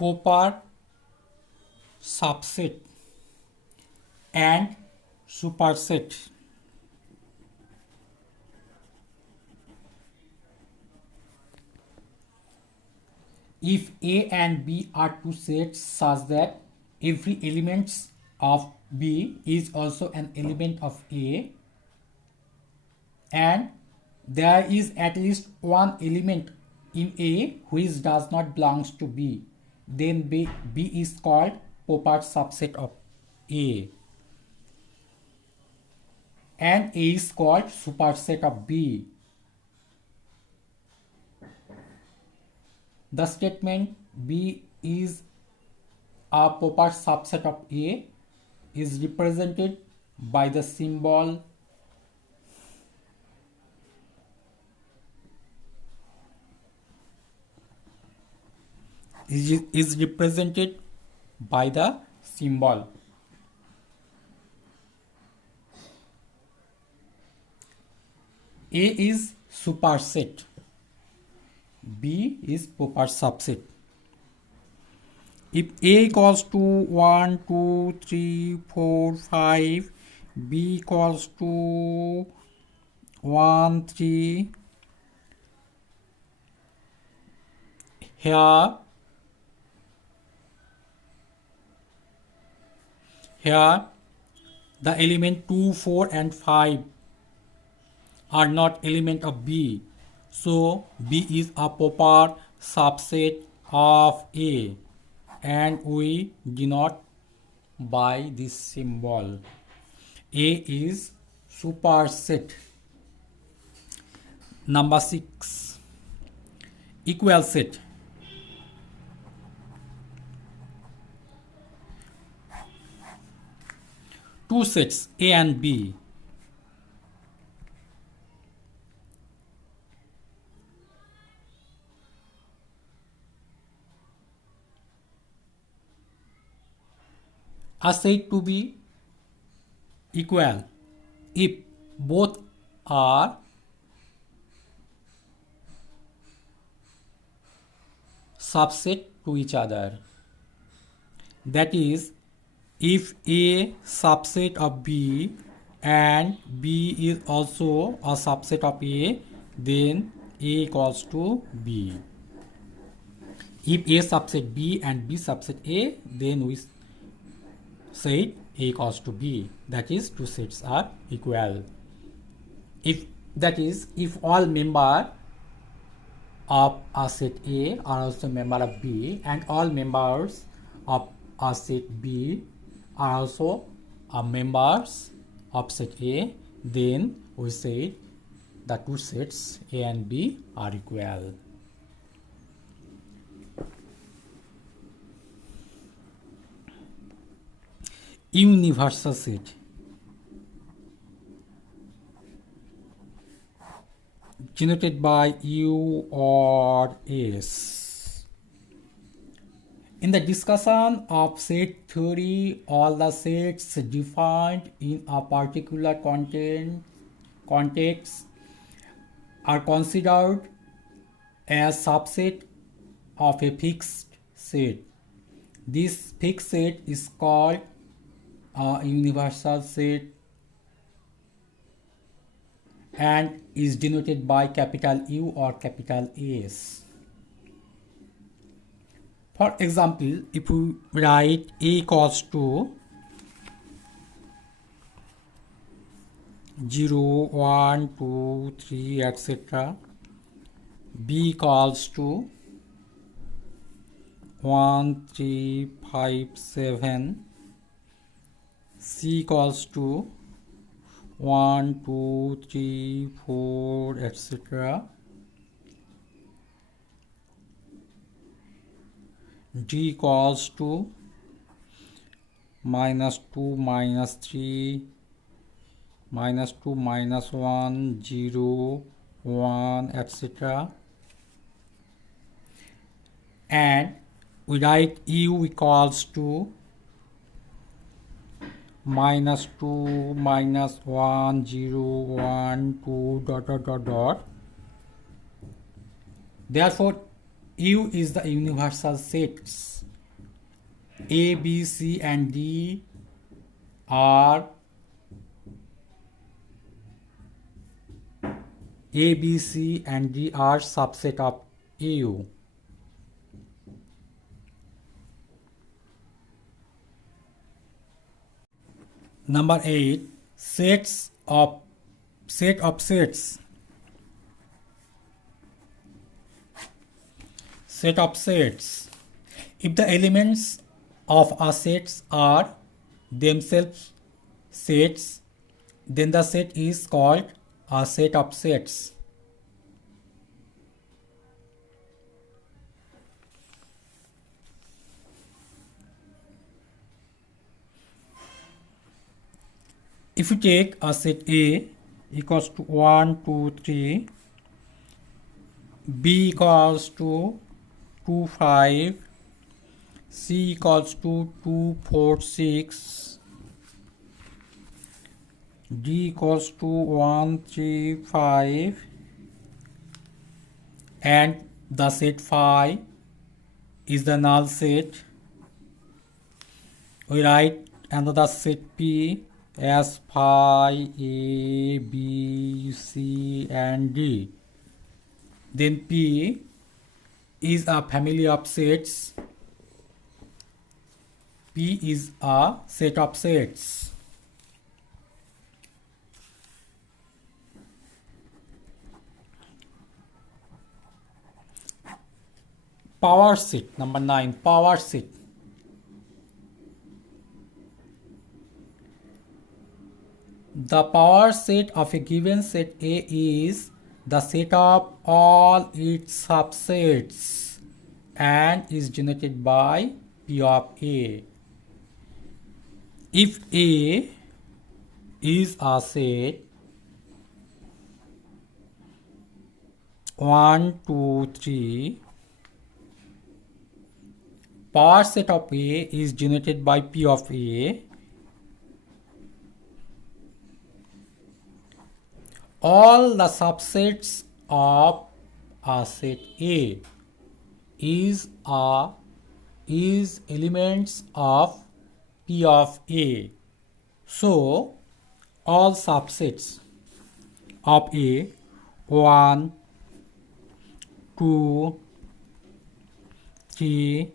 proper subset and superset. If A and B are two sets such that every element of B is also an element of A, and there is at least one element in A which does not belong to B, then B is called proper subset of A, and A is called superset of B. The statement B is a proper subset of A is represented by the symbol is represented by the symbol A is superset, B is proper subset. If A equals to 1, 2, 3, 4, 5, B equals to 1, 3, here the element 2, 4 and 5 are not element of B, so B is a proper subset of A, and we denote by this symbol. A is superset. Number 6, equal set. Two sets A and B. Are said to be equal if both are subset to each other. That is, if A subset of B and B is also a subset of A, then A equals to B. If A subset B and B subset A, then we say A equals to B. That is, two sets are equal. If all members of a set A are also member of B, and all members of a set B are also members of set A, then we say the two sets A and B are equal. Universal set. Denoted by U or S. In the discussion of set theory, all the sets defined in a particular context are considered as subset of a fixed set. This fixed set is called a universal set and is denoted by capital U or capital S. For example, if we write A equals to 0, 1, 2, 3, etc. B equals to 1, 3, 5, 7. C equals to 1, 2, 3, 4, etc. D equals to -2, -3, -2, -1, 0, 1, etc. And we write U equals to -2, -1, 0, 1, 2, ... Therefore, U is the universal set A, B, C and D are A, B, C and D are subset of AU. Number 8, set of sets. Set of sets. If the elements of a set are themselves sets, then the set is called a set of sets. If you take a set A equals to 1, 2, 3, B equals to 2, 5, C equals to 2, 4, 6, D equals to 1, 3, 5, and the set phi is the null set. We write another set P as phi A, B, C and D. Then P is a family of sets. P is a set of sets. Power set. Number 9, power set. The power set of a given set A is the set of all its subsets and is denoted by P of A. If A is a set 1, 2, 3, power set of A is denoted by P of A. All the subsets of a set A is elements of P of A. So all subsets of A 1, 2, 3,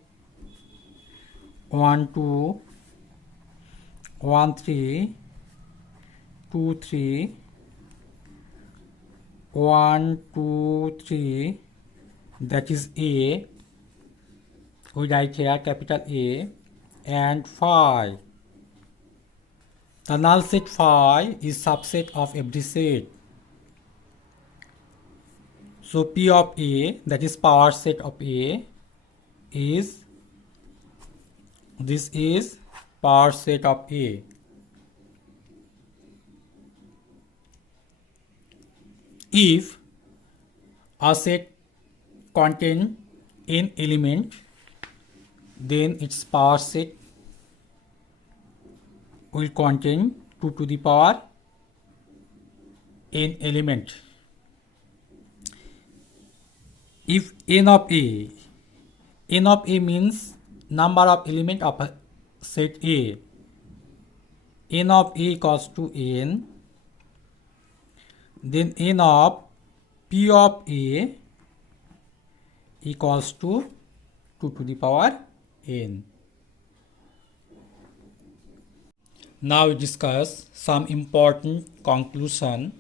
1, 2, 1, 3, 2, 3, 1, 2, 3, that is A. We write here capital A and phi. The null set phi is subset of every set. So P of A, that is power set of A, is this is power set of A. If a set contains n element, then its power set will contain 2 to the power n element. If n of A means number of element of a set A. N of A equals to n. Then n of P of A equals to 2 to the power n. Now we discuss some important conclusion.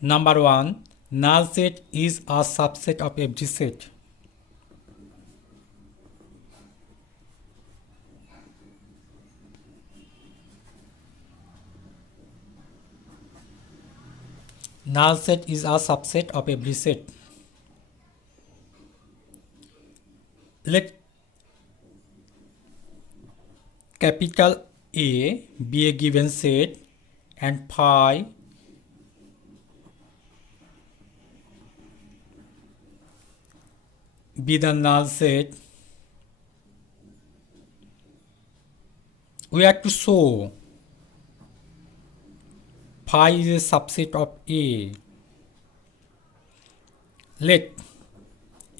Number 1, null set is a subset of every set. Null set is a subset of every set. Let capital A be a given set and phi be the null set. We have to show phi is a subset of A. Let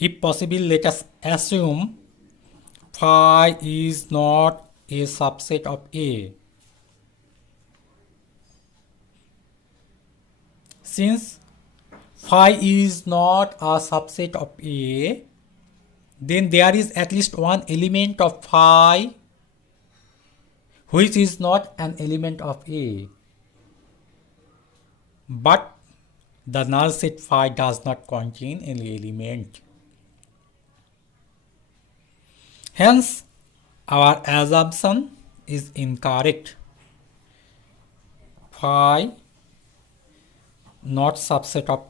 If possible, let us assume phi is not a subset of A. Since phi is not a subset of A, then there is at least one element of phi which is not an element of A. But the null set phi does not contain any element. Hence, our assumption is incorrect. Phi not subset of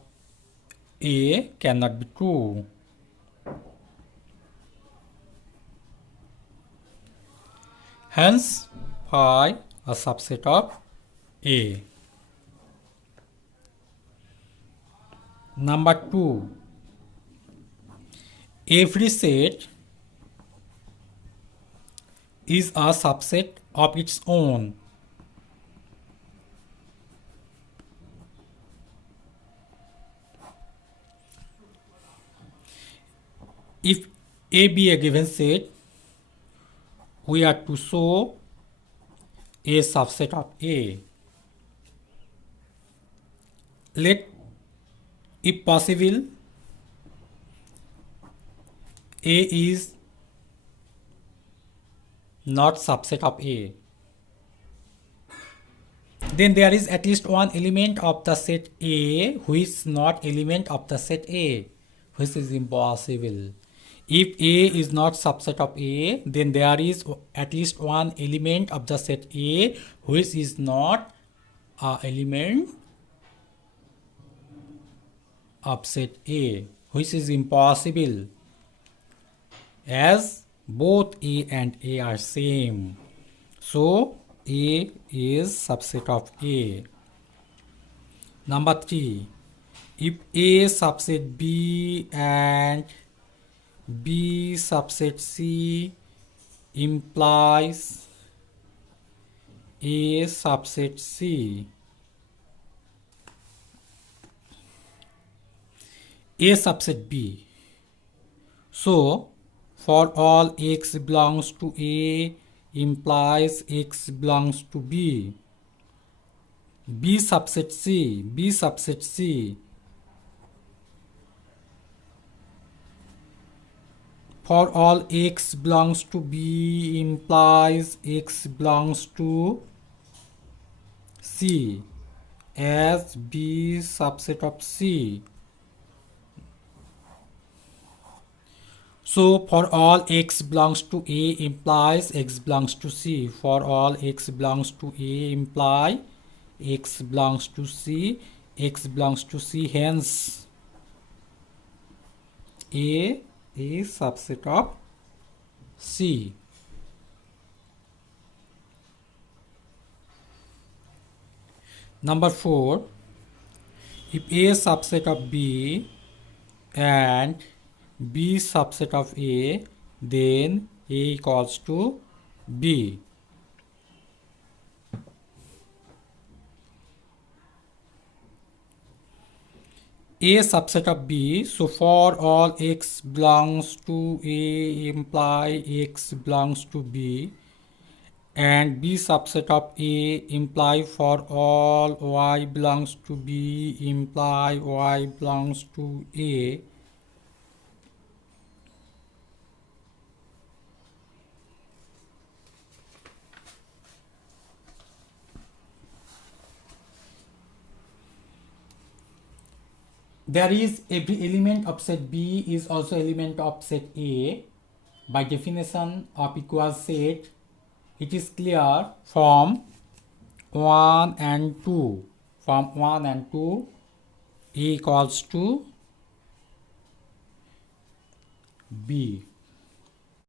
A cannot be true. Hence, phi a subset of A. Number 2. Every set is a subset of its own. If A be a given set, we are to show a subset of A. Let, if possible, A is not subset of A. Then there is at least one element of the set A which is not element of the set A, which is impossible. If A is not subset of A, then there is at least one element of the set A which is not an element of set A, which is impossible, as both A and A are same. So A is subset of A. Number 3. If A subset B and B subset C implies A subset C, A subset B. So, for all x belongs to A implies x belongs to B. B subset C. For all x belongs to B implies x belongs to C, as B subset of C. So for all x belongs to A implies x belongs to C. For all x belongs to A imply x belongs to C, x belongs to C. Hence, A is subset of C. Number 4. If A subset of B and B subset of A, then A equals to B. A subset of B, so for all x belongs to A imply x belongs to B, and B subset of A imply for all y belongs to B imply y belongs to A. There is every element of set B is also element of set A. By definition of equal set, it is clear from 1 and 2. From 1 and 2, A equals to B.